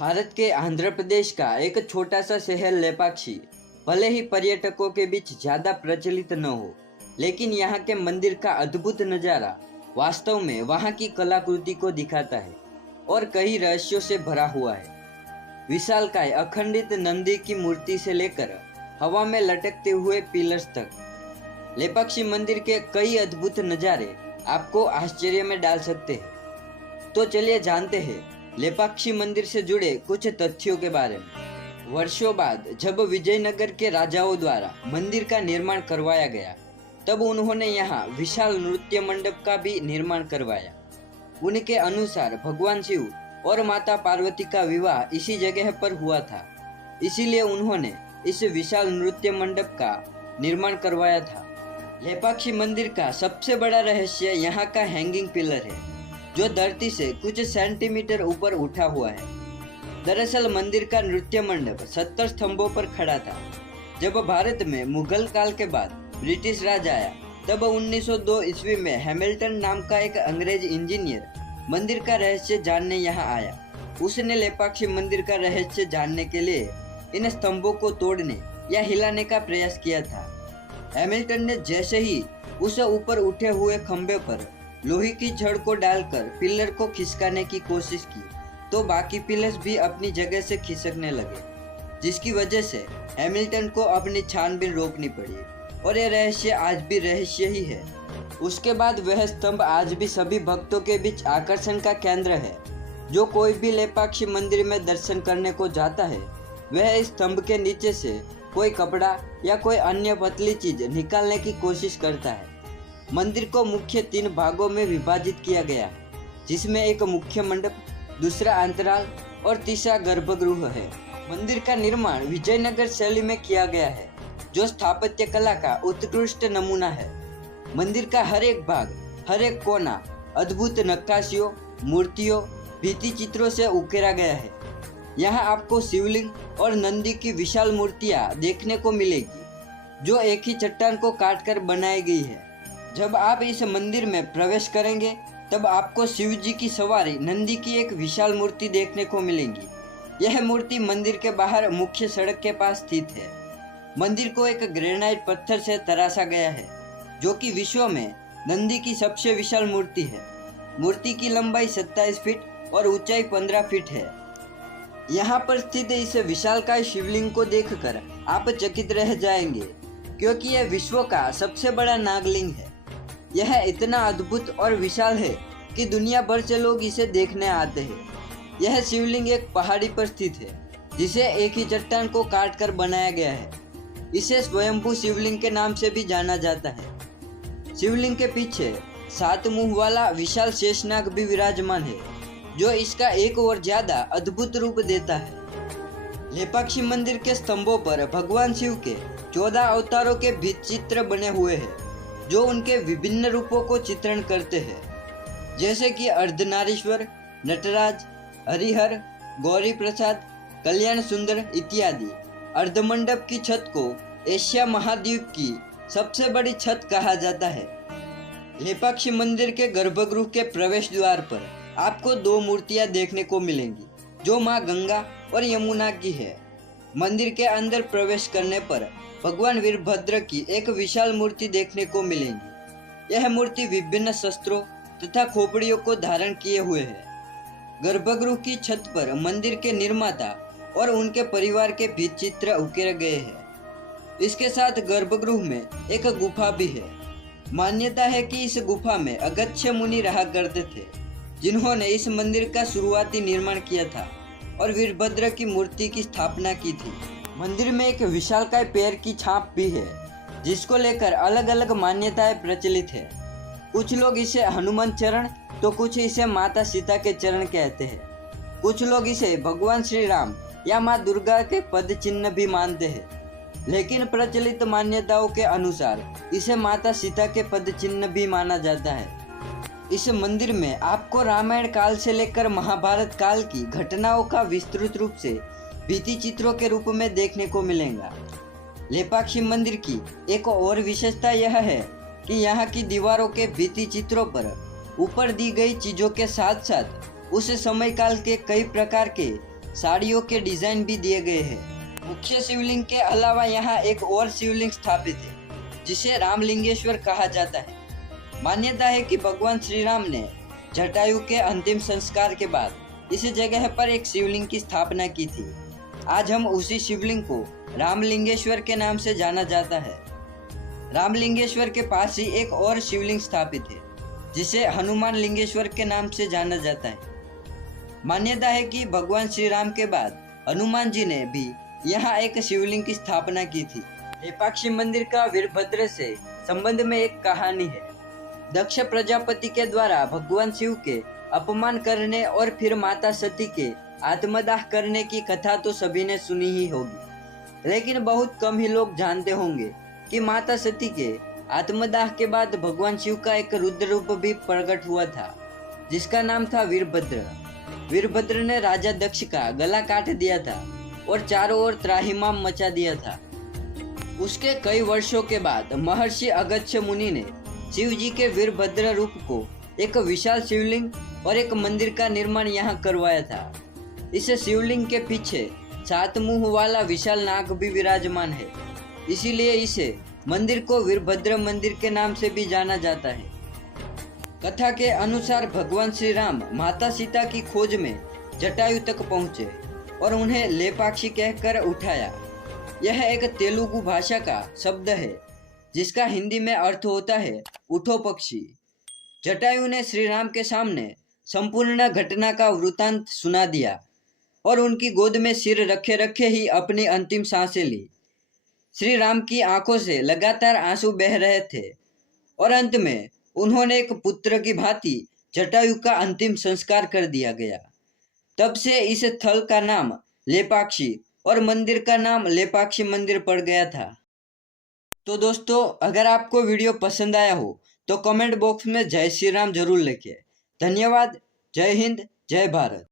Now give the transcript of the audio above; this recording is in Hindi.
भारत के आंध्र प्रदेश का एक छोटा सा शहर लेपाक्षी भले ही पर्यटकों के बीच ज्यादा प्रचलित न हो, लेकिन यहाँ के मंदिर का अद्भुत नजारा वास्तव में वहाँ की कलाकृति को दिखाता है और कई रहस्यों से भरा हुआ है। विशालकाय अखंडित नंदी की मूर्ति से लेकर हवा में लटकते हुए पिलर्स तक, लेपाक्षी मंदिर के कई अद्भुत नज़ारे आपको आश्चर्य में डाल सकते हैं। तो चलिए जानते हैं लेपाक्षी मंदिर से जुड़े कुछ तथ्यों के बारे में। वर्षों बाद जब विजयनगर के राजाओं द्वारा मंदिर का निर्माण करवाया गया, तब उन्होंने यहाँ विशाल नृत्य मंडप का भी निर्माण करवाया। उनके अनुसार भगवान शिव और माता पार्वती का विवाह इसी जगह पर हुआ था, इसीलिए उन्होंने इस विशाल नृत्य मंडप का निर्माण करवाया था। लेपाक्षी मंदिर का सबसे बड़ा रहस्य यहाँ का हैंगिंग पिलर है, जो धरती से कुछ सेंटीमीटर ऊपर उठा हुआ है। दरअसल मंदिर का नृत्य मंडप 70 स्तंभों पर खड़ा था। जब भारत में मुगल काल के बाद ब्रिटिश राज आया, तब 1902 ईस्वी में हैमिल्टन नाम का एक अंग्रेज इंजीनियर मंदिर का रहस्य जानने यहाँ आया। उसने लेपाक्षी मंदिर का रहस्य जानने के लिए इन स्तंभों को तोड़ने या हिलाने का प्रयास किया था। हैमिल्टन ने जैसे ही उस ऊपर उठे हुए खंभे पर लोहे की छड़ को डालकर पिलर को खिसकाने की कोशिश की, तो बाकी पिलर्स भी अपनी जगह से खिसकने लगे, जिसकी वजह से हैमिल्टन को अपनी छानबीन रोकनी पड़ी और यह रहस्य आज भी रहस्य ही है। उसके बाद वह स्तंभ आज भी सभी भक्तों के बीच आकर्षण का केंद्र है। जो कोई भी लेपाक्षी मंदिर में दर्शन करने को जाता है, वह इस स्तंभ के नीचे से कोई कपड़ा या कोई अन्य पतली चीज निकालने की कोशिश करता है। मंदिर को मुख्य 3 भागों में विभाजित किया गया है, जिसमें एक मुख्य मंडप, दूसरा अंतराल और तीसरा गर्भगृह है। मंदिर का निर्माण विजयनगर शैली में किया गया है, जो स्थापत्य कला का उत्कृष्ट नमूना है। मंदिर का हर एक भाग, हर एक कोना अद्भुत नक्काशियों, मूर्तियों, भित्ति चित्रों से उकेरा गया है। यहाँ आपको शिवलिंग और नंदी की विशाल मूर्तियाँ देखने को मिलेगी, जो एक ही चट्टान को काटकर बनाई गई है। जब आप इस मंदिर में प्रवेश करेंगे, तब आपको शिव जी की सवारी नंदी की एक विशाल मूर्ति देखने को मिलेगी। यह मूर्ति मंदिर के बाहर मुख्य सड़क के पास स्थित है। मंदिर को एक ग्रेनाइट पत्थर से तराशा गया है, जो कि विश्व में नंदी की सबसे विशाल मूर्ति है। मूर्ति की लंबाई 27 फीट और ऊंचाई 15 फीट है। यहाँ पर स्थित इस विशालकाय शिवलिंग को देखकर आप चकित रह जाएंगे, क्योंकि यह विश्व का सबसे बड़ा नागलिंग है। यह इतना अद्भुत और विशाल है कि दुनिया भर से लोग इसे देखने आते हैं। यह शिवलिंग एक पहाड़ी पर स्थित है, जिसे एक ही चट्टान को काटकर बनाया गया है। इसे स्वयंभू शिवलिंग के नाम से भी जाना जाता है। शिवलिंग के पीछे 7 मुंह वाला विशाल शेषनाग भी विराजमान है, जो इसका एक और ज्यादा अद्भुत रूप देता है। लेपाक्षी मंदिर के स्तंभों पर भगवान शिव के 14 अवतारों के भित्ति चित्र बने हुए हैं, जो उनके विभिन्न रूपों को चित्रण करते हैं, जैसे कि अर्धनारीश्वर, नटराज, हरिहर, गौरी प्रसाद, कल्याण सुंदर इत्यादि। अर्धमंडप की छत को एशिया महाद्वीप की सबसे बड़ी छत कहा जाता है। लेपाक्षी मंदिर के गर्भगृह के प्रवेश द्वार पर आपको 2 मूर्तियां देखने को मिलेंगी, जो माँ गंगा और यमुना की है। मंदिर के अंदर प्रवेश करने पर भगवान वीरभद्र की एक विशाल मूर्ति देखने को मिलेगी। यह मूर्ति विभिन्न शस्त्रों तथा खोपड़ियों को धारण किए हुए है। गर्भगृह की छत पर मंदिर के निर्माता और उनके परिवार के भित्ति चित्र उकेरे गए हैं। इसके साथ गर्भगृह में एक गुफा भी है। मान्यता है कि इस गुफा में अगस्त्य मुनि रहा करते थे, जिन्होंने इस मंदिर का शुरुआती निर्माण किया था और वीरभद्र की मूर्ति की स्थापना की थी। मंदिर में एक विशालकाय पैर की छाप भी है, जिसको लेकर अलग अलग मान्यताएं प्रचलित है। कुछ लोग इसे हनुमान चरण, तो कुछ इसे माता सीता के चरण कहते हैं। कुछ लोग इसे भगवान श्री राम या माँ दुर्गा के पद चिन्ह भी मानते हैं, लेकिन प्रचलित मान्यताओं के अनुसार इसे माता सीता के पद चिन्ह भी माना जाता है। इस मंदिर में आपको रामायण काल से लेकर महाभारत काल की घटनाओं का विस्तृत रूप से भित्ति चित्रों के रूप में देखने को मिलेगा। लेपाक्षी मंदिर की एक और विशेषता यह है कि यहाँ की दीवारों के भित्ति चित्रों पर ऊपर दी गई चीजों के साथ साथ उस समय काल के कई प्रकार के साड़ियों के डिजाइन भी दिए गए हैं। मुख्य शिवलिंग के अलावा यहाँ एक और शिवलिंग स्थापित है जिसे रामलिंगेश्वर कहा जाता है। मान्यता है कि भगवान श्री राम ने जटायु के अंतिम संस्कार के बाद इस जगह पर एक शिवलिंग की स्थापना की थी। आज हम उसी शिवलिंग को रामलिंगेश्वर के नाम से जाना जाता है। रामलिंगेश्वर के पास ही एक और शिवलिंग स्थापित है जिसे हनुमान लिंगेश्वर के नाम से जाना जाता है। मान्यता है कि भगवान श्री राम के बाद हनुमान जी ने भी यहाँ एक शिवलिंग की स्थापना की थी। लेपाक्षी मंदिर का वीरभद्र से संबंध में एक कहानी है। दक्ष प्रजापति के द्वारा भगवान शिव के अपमान करने और फिर माता सती के आत्मदाह करने की कथा तो सभी ने सुनी ही होगी, लेकिन बहुत कम ही लोग जानते होंगे कि माता सती के आत्मदाह के बाद भगवान शिव का एक रुद्र रूप भी प्रकट हुआ था जिसका नाम था वीरभद्र। वीरभद्र ने राजा दक्ष का गला काट दिया था और चारों ओर त्राहिमाम मचा दिया था। उसके कई वर्षों के बाद महर्षि अगस्त्य मुनि ने शिव जी के वीरभद्र रूप को एक विशाल शिवलिंग और एक मंदिर का निर्माण यहाँ करवाया था। इस शिवलिंग के पीछे 7 मुंह वाला विशाल नाग भी विराजमान है, इसीलिए इसे मंदिर को वीरभद्र मंदिर के नाम से भी जाना जाता है। कथा के अनुसार भगवान श्री राम माता सीता की खोज में जटायु तक पहुँचे और उन्हें लेपाक्षी कहकर उठाया। यह एक तेलुगु भाषा का शब्द है जिसका हिंदी में अर्थ होता है उठो पक्षी। जटायु ने श्री राम के सामने संपूर्ण घटना का वृतांत सुना दिया और उनकी गोद में सिर रखे रखे ही अपनी अंतिम सांसें ली। श्री राम की आंखों से लगातार आंसू बह रहे थे और अंत में उन्होंने एक पुत्र की भांति जटायु का अंतिम संस्कार कर दिया गया। तब से इस स्थल का नाम लेपाक्षी और मंदिर का नाम लेपाक्षी मंदिर पड़ गया था। तो दोस्तों, अगर आपको वीडियो पसंद आया हो तो कमेंट बॉक्स में जय श्री राम जरूर लिखें। धन्यवाद। जय हिंद, जय भारत।